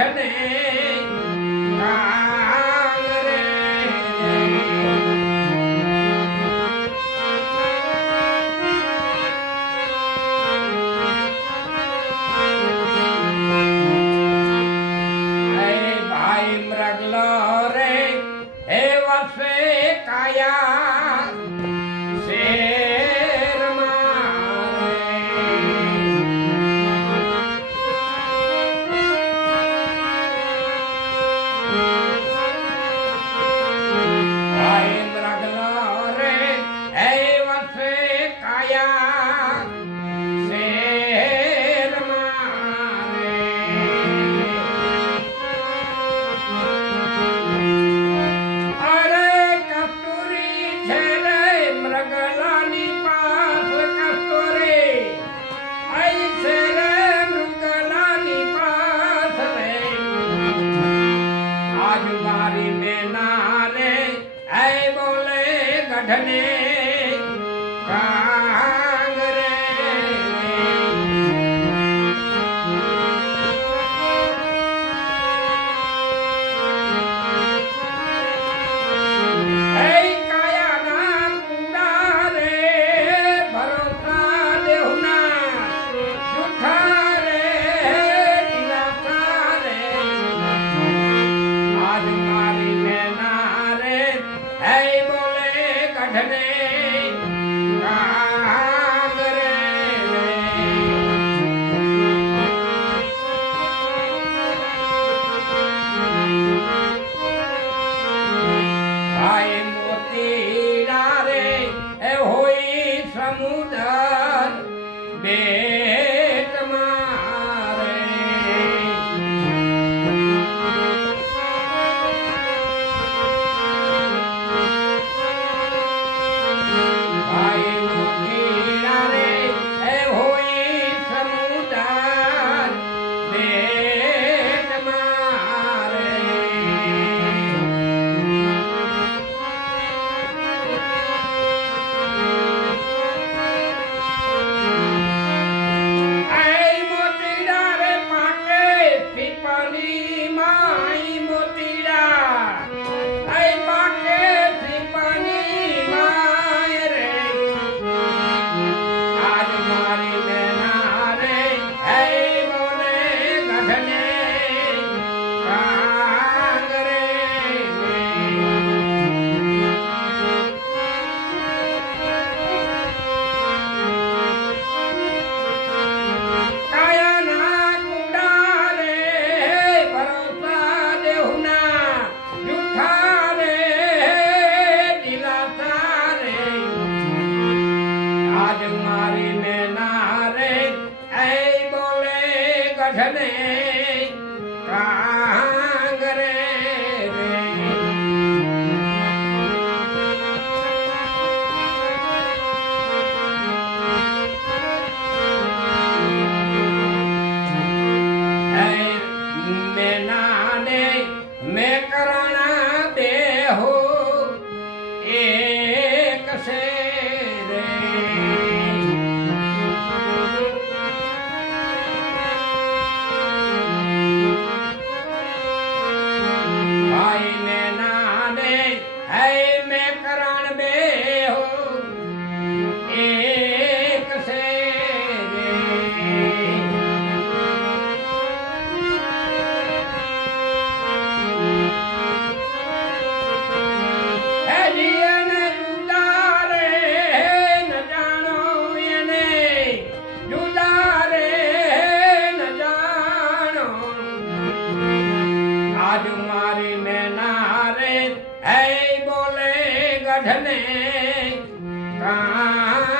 ગઢને કાંગ રે કાયા શેર ભાઈ મૃગલો રે હે વસે કાયા શેર અરે કસ્તુરી છે રે મૃગલાની પાસ કસ્તુરી આઈ છે રે મૃગલાની પાસ રે આજ મારી મેના રે હે બોલે ગઢને કાંગરે હે કાયાના કુંડા રે ભરોસા દેવના જૂઠા રે દિલાસા રે આજ મારી મેના રે હે બોલે ગઢને કાંગરે ભાઈ મોતીડા રે એ હોય સમુદર બેટ મારે ભાઈ મોતીડા રે એ હોય સમુદર બેટ મારે આઈ મોતીડા રે પાકે પીપળી માઈ મોતીડા આઈ પાકે પીપળી માય રે આજ મારી મેના રે હે બોલે ગઢને કાંગરે કાયાના કુંડા રે ભરોસા દેવના જૂઠા રે દિલાસા રે આજ મારી મેના રે હે બોલે ગઢને કાંગરે હે મેના ને મેં કરાણા દેહો એક સે રે ભાઈ મેના ને હે મેં કરાણ બેહો એક સે રે હે જીને જુદા રે ન જાણો એને જુદા રે ન જાણો આજ મારી મેના રે હે બોલે ગઢને કાં